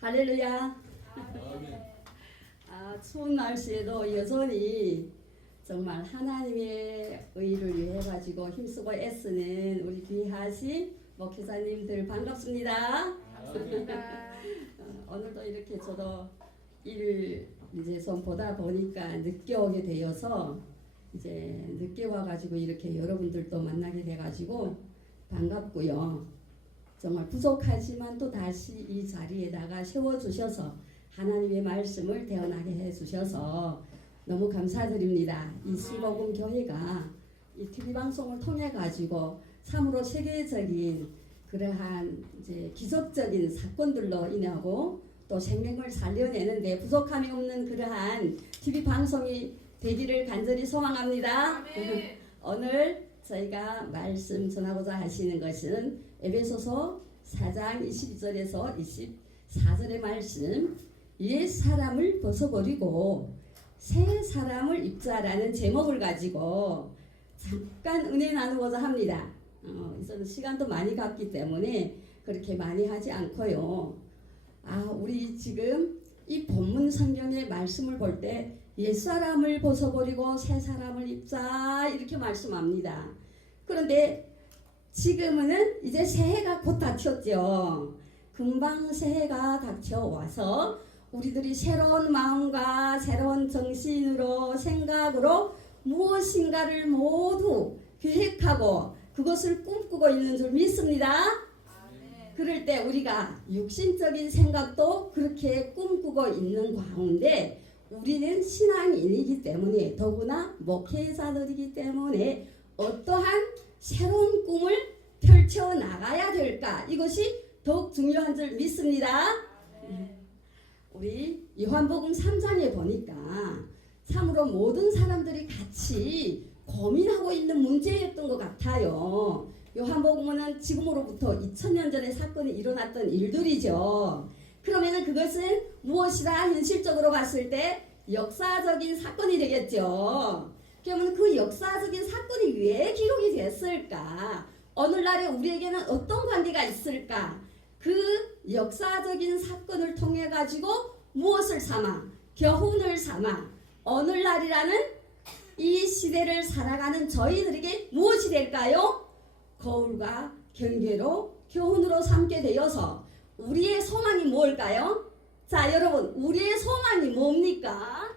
할렐루야. 추운 날씨에도 여전히 정말 하나님의 의를 위해 가지고 힘쓰고 애쓰는 우리 귀하신 목회자님들 반갑습니다. 오늘도 이렇게 저도 일 이제 좀 보다 보니까 늦게 오게 되어서 이제 늦게 와가지고 이렇게 여러분들도 만나게 돼가지고 반갑고요. 정말 부족하지만 또 다시 이 자리에다가 세워주셔서 하나님의 말씀을 대언하게 해주셔서 너무 감사드립니다. 이 수복음 교회가 이 TV 방송을 통해 가지고 참으로 세계적인 그러한 이제 기적적인 사건들로 인하고 또 생명을 살려내는데 부족함이 없는 그러한 TV 방송이 되기를 간절히 소망합니다. 오늘 저희가 말씀 전하고자 하시는 것은 에베소서 4장 22절에서 24절의 말씀, 옛 사람을 벗어버리고 새 사람을 입자라는 제목을 가지고 잠깐 은혜 나누고자 합니다. 저는 시간도 많이 갔기 때문에 그렇게 많이 하지 않고요. 우리 지금 이 본문 성경의 말씀을 볼 때 옛 사람을 벗어버리고 새 사람을 입자 이렇게 말씀합니다. 그런데 지금은 이제 새해가 곧 닥쳤죠. 금방 새해가 닥쳐와서 우리들이 새로운 마음과 새로운 정신으로 생각으로 무엇인가를 모두 계획하고 그것을 꿈꾸고 있는 줄 믿습니다. 그럴 때 우리가 육신적인 생각도 그렇게 꿈꾸고 있는 가운데 우리는 신앙인이기 때문에 더구나 목회자들이기 때문에 어떠한 새로운 꿈을 펼쳐나가야 될까? 이것이 더욱 중요한 줄 믿습니다. 우리 요한복음 3장에 보니까 참으로 모든 사람들이 같이 고민하고 있는 문제였던 것 같아요. 요한복음은 지금으로부터 2000년 전에 사건이 일어났던 일들이죠. 그러면은 그것은 무엇이다? 현실적으로 봤을 때 역사적인 사건이 되겠죠. 그러면 그 역사적인 사건이 왜 기록이 됐을까? 오늘날에 우리에게는 어떤 관계가 있을까? 그 역사적인 사건을 통해 가지고 무엇을 삼아? 교훈을 삼아 오늘날이라는 이 시대를 살아가는 저희들에게 무엇이 될까요? 거울과 경계로 교훈으로 삼게 되어서 우리의 소망이 뭘까요? 자, 여러분, 우리의 소망이 뭡니까?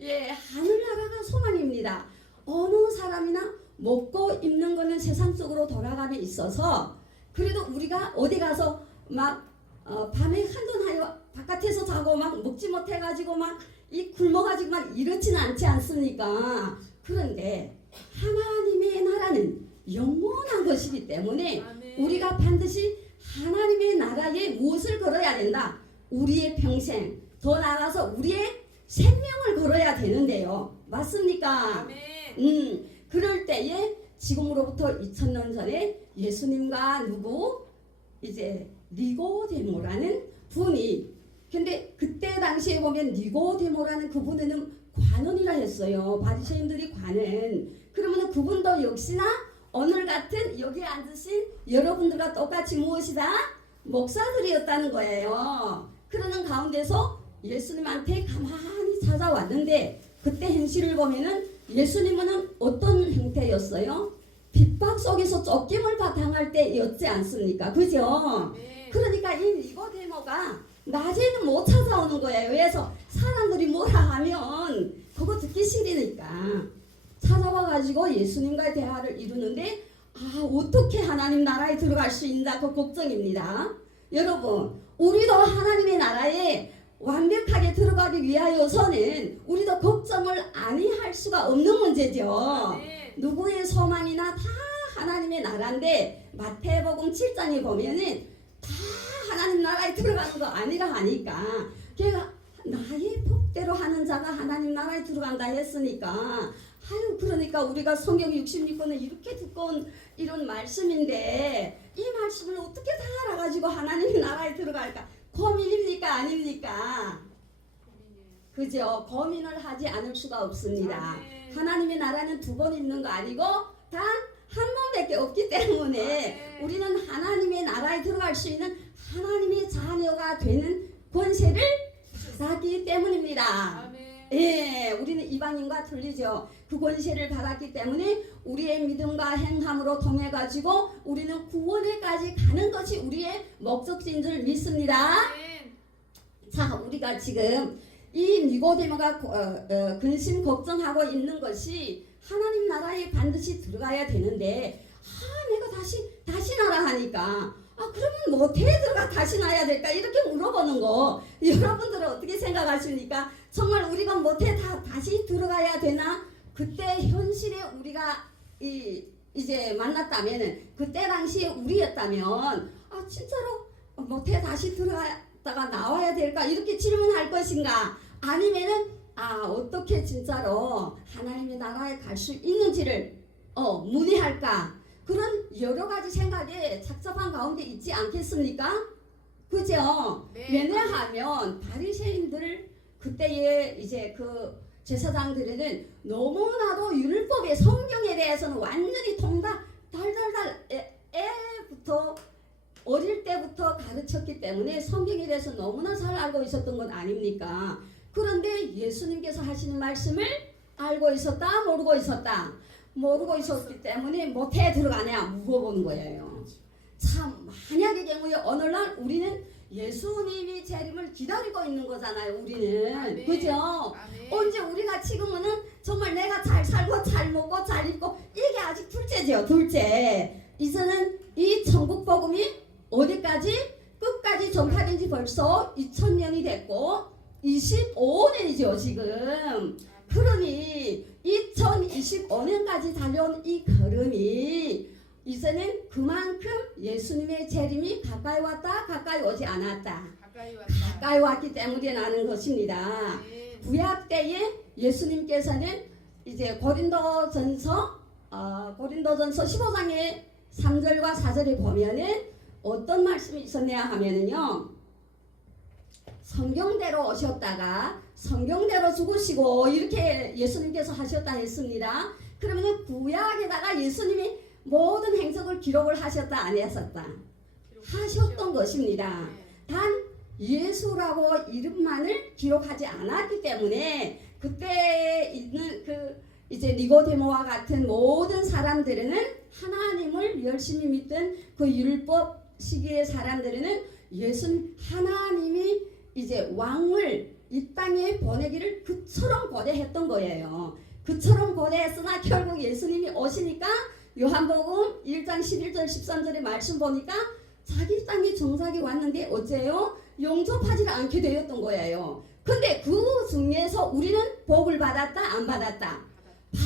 예, 하늘나라가 소망입니다. 어느 사람이나 먹고 입는 거는 세상 속으로 돌아감에 있어서 그래도 우리가 어디 가서 막 밤에 한돈하여 바깥에서 자고 막 먹지 못해가지고 막 이 굶어가지고 막 이렇지는 않지 않습니까? 그런데 하나님의 나라는 영원한 것이기 때문에 우리가 반드시 하나님의 나라에 무엇을 걸어야 된다? 우리의 평생, 더 나아가서 우리의 생명을 걸어야 되는데요. 맞습니까? 그럴 때에 지금으로부터 2000년 전에 예수님과 누구? 이제 니고데모라는 분이 근데 그때 당시에 보면 니고데모라는 그분은 관원이라 했어요. 바리새인들이 관원. 그러면 그분도 역시나 오늘 같은 여기에 앉으신 여러분들과 똑같이 무엇이다? 목사들이었다는 거예요. 그러는 가운데서 예수님한테 가만히 찾아왔는데 그때 행실을 보면은 예수님은 어떤 형태였어요? 핍박 속에서 쫓김을 당할 때였지 않습니까? 그죠? 그러니까 이 니고데모가 낮에는 못 찾아오는 거예요. 그래서 사람들이 뭐라 하면 그거 듣기 싫으니까 찾아와가지고 예수님과 대화를 이루는데 어떻게 하나님 나라에 들어갈 수 있나 그 걱정입니다. 여러분, 우리도 하나님의 나라에 완벽하게 들어가기 위하여서는 우리도 걱정을 아니할 수가 없는 문제죠. 누구의 소망이나 다 하나님의 나라인데 마태복음 7장에 보면은 다 하나님 나라에 들어가는 거 아니라 하니까 걔가 나의 법대로 하는 자가 하나님 나라에 들어간다 했으니까 그러니까 우리가 성경 66권은 이렇게 두꺼운 이런 말씀인데 이 말씀을 어떻게 다 알아가지고 하나님의 나라에 들어갈까? 고민입니까? 아닙니까? 그죠? 고민을 하지 않을 수가 없습니다. 하나님의 나라는 두 번 있는 거 아니고 단 한 번밖에 없기 때문에 네. 우리는 하나님의 나라에 들어갈 수 있는 하나님의 자녀가 되는 권세를 받았기 때문입니다. 아멘. 예, 우리는 이방인과 틀리죠. 그 권세를 받았기 때문에 우리의 믿음과 행함으로 통해 가지고 우리는 구원에까지 가는 것이 우리의 목적지인 줄 믿습니다. 아멘. 자, 우리가 지금 이 니고데모가 근심 걱정하고 있는 것이 하나님 나라에 반드시 들어가야 되는데, 내가 다시 나라 하니까, 그러면 못해 들어가 다시 나야 될까? 이렇게 물어보는 거, 여러분들은 어떻게 생각하십니까? 정말 우리가 못해 다시 들어가야 되나? 그때 현실에 우리가 이제 만났다면은, 그때 당시에 우리였다면, 진짜로 못해 다시 들어갔다가 나와야 될까? 이렇게 질문할 것인가? 아니면은, 어떻게 진짜로 하나님의 나라에 갈 수 있는지를 문의할까? 그런 여러 가지 생각에 착잡한 가운데 있지 않겠습니까? 그죠? 네. 왜냐하면 바리새인들 그때의 이제 그 제사장들에는 너무나도 율법의 성경에 대해서는 완전히 달달달 애부터 어릴 때부터 가르쳤기 때문에 성경에 대해서 너무나 잘 알고 있었던 것 아닙니까? 그런데 예수님께서 하시는 말씀을 알고 있었다, 모르고 있었다. 모르고 있었기 때문에 못해 들어가냐 물어보는 거예요. 참, 만약의 경우에 어느 날 우리는 예수님이 재림을 기다리고 있는 거잖아요. 우리는. 아멘. 그죠? 아멘. 언제 우리가 지금은 정말 내가 잘 살고 잘 먹고 잘 입고 이게 아직 둘째죠. 둘째. 이제는 이 천국 복음이 어디까지? 끝까지 전파된 지 벌써 2000년이 됐고 25년이죠 지금. 그러니 2025년까지 달려온 이 걸음이 이제는 그만큼 예수님의 재림이 가까이 왔다, 가까이 오지 않았다. 가까이 왔다. 가까이 왔기 때문에 나는 것입니다. 아멘. 구약 때에 예수님께서는 이제 고린도전서 15장의 3절과 4절에 보면은 어떤 말씀이 있었냐 하면은요. 성경대로 오셨다가 성경대로 죽으시고 이렇게 예수님께서 하셨다 했습니다. 그러면 구약에다가 예수님이 모든 행적을 기록을 하셨다 안 하셨다? 하셨던 것입니다. 단 예수라고 이름만을 기록하지 않았기 때문에 그때 있는 그 이제 니고데모와 같은 모든 사람들은 하나님을 열심히 믿던 그 율법 시기의 사람들은 예수님 하나님이 이제 왕을 이 땅에 보내기를 그처럼 고대했던 거예요. 그처럼 고대했으나 결국 예수님이 오시니까 요한복음 1장 11절 13절의 말씀 보니까 자기 땅에 정착이 왔는데 어째요? 용접하지 않게 되었던 거예요. 근데 그 중에서 우리는 복을 받았다 안 받았다?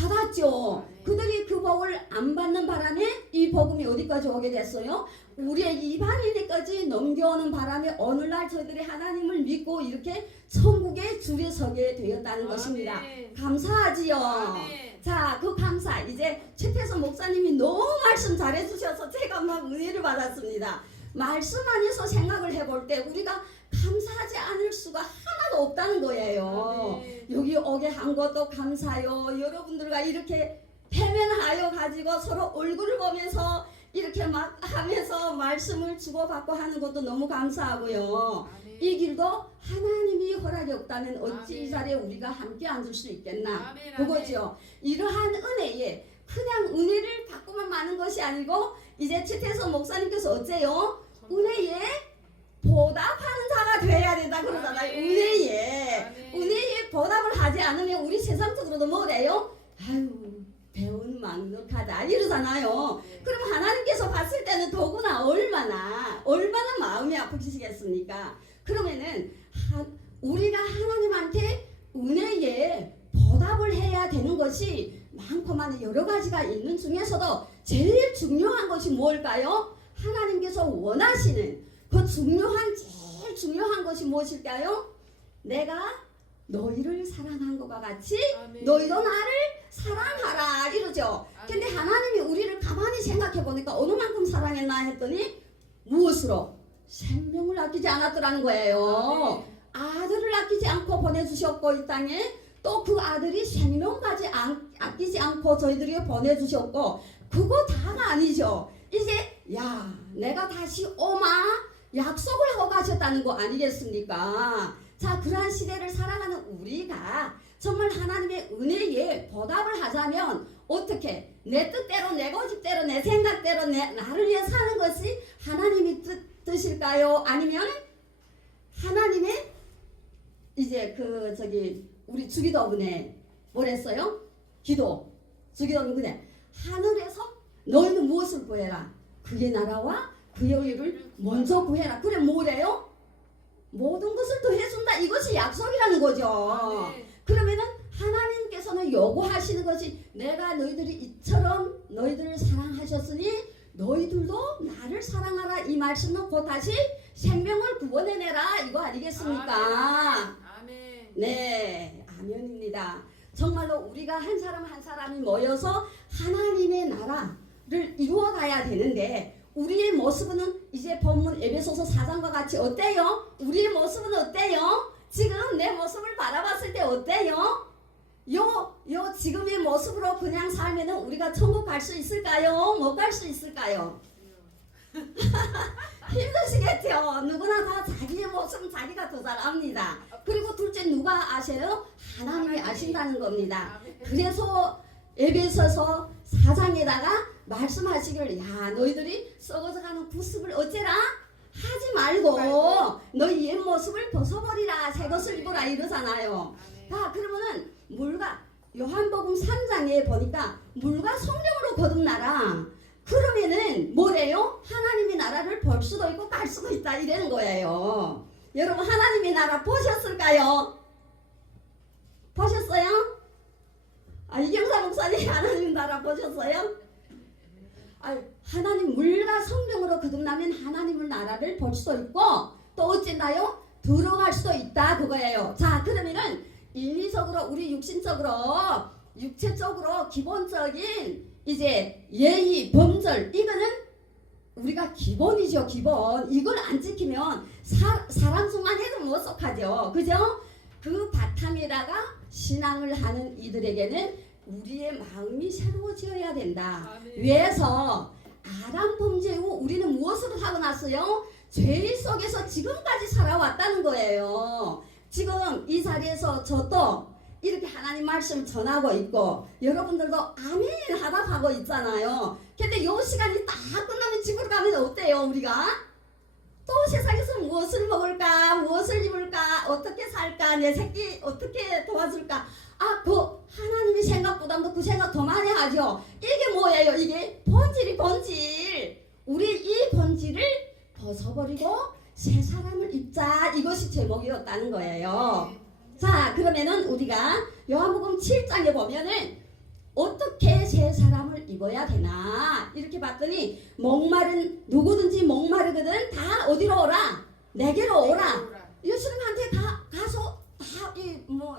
받았죠. 그들이 그 복을 안 받는 바람에 이 복음이 어디까지 오게 됐어요? 우리의 이방인에까지 넘겨오는 바람에 오늘날 저희들이 하나님을 믿고 이렇게 천국에 줄에 서게 되었다는 것입니다. 감사하지요. 아멘. 자, 그 감사. 이제 최태선 목사님이 너무 말씀 잘해주셔서 제가 막 은혜를 받았습니다. 말씀 안에서 생각을 해볼 때 우리가 감사하지 않을 수가 하나도 없다는 거예요. 아멘. 여기 오게 한 것도 감사요. 여러분들과 이렇게 대면하여 가지고 서로 얼굴을 보면서 이렇게 막 하면서 말씀을 주고받고 하는 것도 너무 감사하고요. 아멘. 이 길도 하나님이 허락이 없다면 어찌 아멘. 이 자리에 우리가 함께 앉을 수 있겠나? 아멘. 그거죠. 이러한 은혜에 그냥 은혜를 받고만 마는 것이 아니고 이제 최태선 목사님께서 어째요? 은혜에 보답하는 자가 돼야 된다 그러잖아요. 아멘. 은혜에 아멘. 은혜에 보답을 하지 않으면 우리 세상적으로도 뭐래요? 아유 배운 막력하다 이러잖아요. 그럼 하나님께서 봤을 때는 더구나 얼마나 마음이 아프시겠습니까? 그러면은 우리가 하나님한테 은혜에 보답을 해야 되는 것이 많고 많은 여러 가지가 있는 중에서도 제일 중요한 것이 뭘까요? 하나님께서 원하시는 그 제일 중요한 것이 무엇일까요? 내가 너희를 사랑한 것과 같이 아멘. 너희도 나를 사랑하라 이러죠. 근데 아멘. 하나님이 우리를 가만히 생각해 보니까 어느 만큼 사랑했나 했더니 무엇으로? 생명을 아끼지 않았더라는 거예요. 아들을 아끼지 않고 보내주셨고 이 땅에 또 그 아들이 생명까지 아끼지 않고 저희들에게 보내주셨고 그거 다가 아니죠. 이제 야 내가 다시 오마 약속을 하고 가셨다는 거 아니겠습니까? 자, 그러한 시대를 살아가는 우리가 정말 하나님의 은혜에 보답을 하자면 어떻게 내 뜻대로 내 고집대로 내 생각대로 나를 위해 사는 것이 하나님의 뜻일까요? 아니면 하나님의 이제 우리 주기도문에 뭐랬어요? 기도 주기도문에 하늘에서 너희는 무엇을 구해라? 그의 나라와 그의 의를 먼저 구해라. 그래 뭐래요? 모든 것을 더해준다. 이것이 약속이라는 거죠. 그러면은 하나님께서는 요구하시는 것이 내가 너희들이 이처럼 너희들을 사랑하셨으니 너희들도 나를 사랑하라. 이 말씀은 곧 다시 생명을 구원해내라 이거 아니겠습니까? 아멘. 네, 아멘입니다. 정말로 우리가 한 사람 한 사람이 모여서 하나님의 나라를 이루어가야 되는데 우리의 모습은 이제 본문 에베소서 4장과 같이 어때요? 우리의 모습은 어때요? 지금 내 모습을 바라봤을 때 어때요? 요 지금의 모습으로 그냥 살면은 우리가 천국 갈 수 있을까요? 못 갈 수 있을까요? 힘드시겠죠? 누구나 다 자기의 모습은 자기가 더 잘 압니다. 그리고 둘째 누가 아세요? 하나님이 아신다는 겁니다. 그래서 에베소서 4장에다가 말씀하시길 야 너희들이 썩어져가는 구습을 어째라? 하지 말고 너희 옛 모습을 벗어버리라 새 것을 입어라 이러잖아요. 자 그러면은 물과 요한복음 3장에 보니까 물과 성령으로 거듭나라. 그러면은 뭐래요? 하나님의 나라를 볼 수도 있고 갈 수도 있다 이러는 거예요. 여러분 하나님의 나라 보셨을까요? 보셨어요? 이경사 목사님 하나님 나라 보셨어요? 하나님 물과 성령으로 거듭나면 하나님의 나라를 볼 수도 있고 또 어쩐다요? 들어갈 수도 있다 그거예요. 자 그러면은 인위적으로 우리 육체적으로 기본적인 이제 예의 범절 이거는 우리가 기본이죠. 기본 이걸 안 지키면 사람 수만 해도 못 속하죠. 그죠? 그 바탕에다가 신앙을 하는 이들에게는 우리의 마음이 새로워져야 된다. 왜서 아담 범죄 후 우리는 무엇을 하고 났어요? 죄 속에서 지금까지 살아왔다는 거예요. 지금 이 자리에서 저도 이렇게 하나님 말씀 전하고 있고 여러분들도 아멘 하답하고 있잖아요. 근데 요 시간이 딱 끝나면 집으로 가면 어때요? 우리가 또 세상에서 무엇을 먹을까 무엇을 입을까 어떻게 살까 내 새끼 어떻게 도와줄까 그 하나님의 생각보다도 그 생각 더 많이 하죠. 이게 뭐예요? 이게 본질 우리 이 본질을 벗어버리고 새 사람을 입자 이것이 제목이었다는 거예요. 자 그러면은 우리가 요한복음 7장에 보면은 어떻게 새 사람을 입어야 되나 이렇게 봤더니 목마른 누구든지 목마르거든 다 어디로 오라? 내게로 오라. 예수님한테 다 가서 다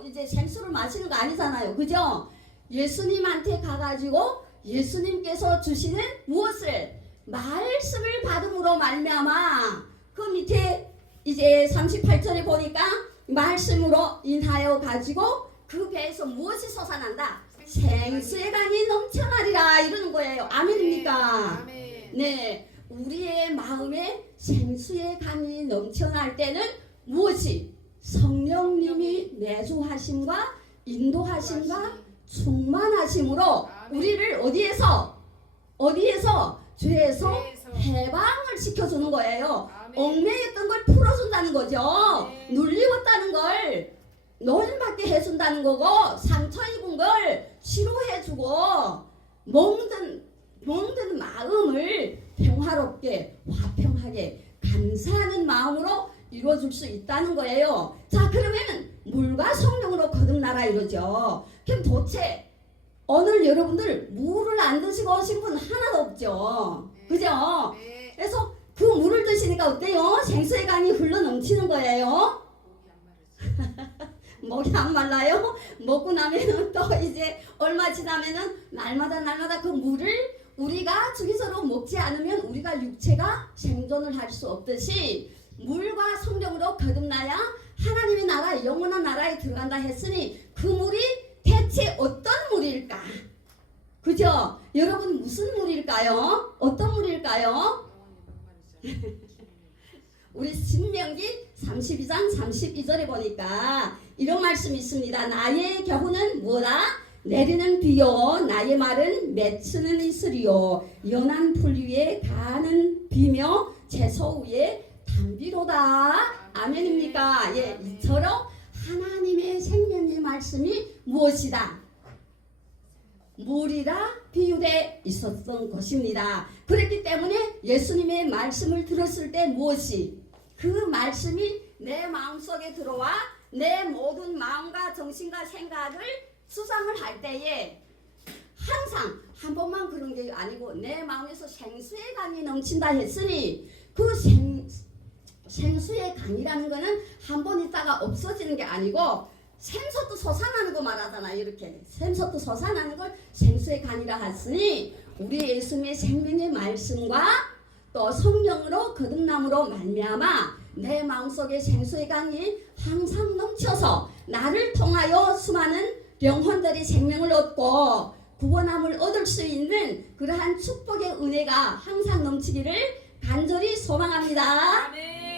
이제 생수를 마시는 거 아니잖아요. 그죠? 예수님한테 가가지고 예수님께서 주시는 무엇을? 말씀을 받음으로 말미암아 그 밑에 이제 38절에 보니까 말씀으로 인하여 가지고 그 배에서 무엇이 솟아난다? 생수의 강이 넘쳐나리라 이러는 거예요. 아멘입니까? 네, 우리의 마음에 생수의 강이 넘쳐날 때는 무엇이? 성령님이 내주하심과 인도하심과 충만하심으로 우리를 어디에서 죄에서 해방을 시켜주는 거예요. 얽매였던 걸 풀어준다는 거죠. 눌리웠다는 걸 노림받게 해준다는 거고 상처 입은 걸 치료해주고 멍든 마음을 평화롭게 화평하게 감사하는 마음으로 이루어줄 수 있다는 거예요. 자 그러면 물과 성령으로 거듭나라 이러죠. 그럼 도대체 오늘 여러분들 물을 안 드시고 오신 분 하나도 없죠. 그죠? 그래서 그 물을 드시니까 어때요? 생수의 강이 흘러 넘치는 거예요. 목이 안 말라요? 먹고 나면은 또 이제 얼마 지나면은 날마다 그 물을 우리가 주기적으로 먹지 않으면 우리가 육체가 생존을 할 수 없듯이 물과 성령으로 거듭나야 하나님의 나라 영원한 나라에 들어간다 했으니 그 물이 대체 어떤 물일까? 그죠? 여러분 무슨 물이 물일까요? 어떤 물일까요? 우리 신명기 32장 32절에 보니까 이런 말씀이 있습니다. 나의 겨우는 뭐라? 내리는 비요 나의 말은 맺히는 이슬이요 연한 풀 위에 가는 비며 채소 위에 담비로다. 아멘입니까? 예, 이처럼 하나님의 생명의 말씀이 무엇이다? 물이라 비유돼 있었던 것입니다. 그렇기 때문에 예수님의 말씀을 들었을 때 무엇이? 그 말씀이 내 마음속에 들어와 내 모든 마음과 정신과 생각을 수상을 할 때에 항상 한 번만 그런 게 아니고 내 마음에서 생수의 강이 넘친다 했으니 그 생수의 강이라는 거는 한 번 있다가 없어지는 게 아니고 샘솟도 솟아나는 거 말하잖아. 이렇게 샘솟도 솟아나는 걸 생수의 강이라 했으니 우리 예수님의 생명의 말씀과 또 성령으로 거듭남으로 말미암아 내 마음속에 생수의 강이 항상 넘쳐서 나를 통하여 수많은 영혼들이 생명을 얻고 구원함을 얻을 수 있는 그러한 축복의 은혜가 항상 넘치기를 간절히 소망합니다. 아멘.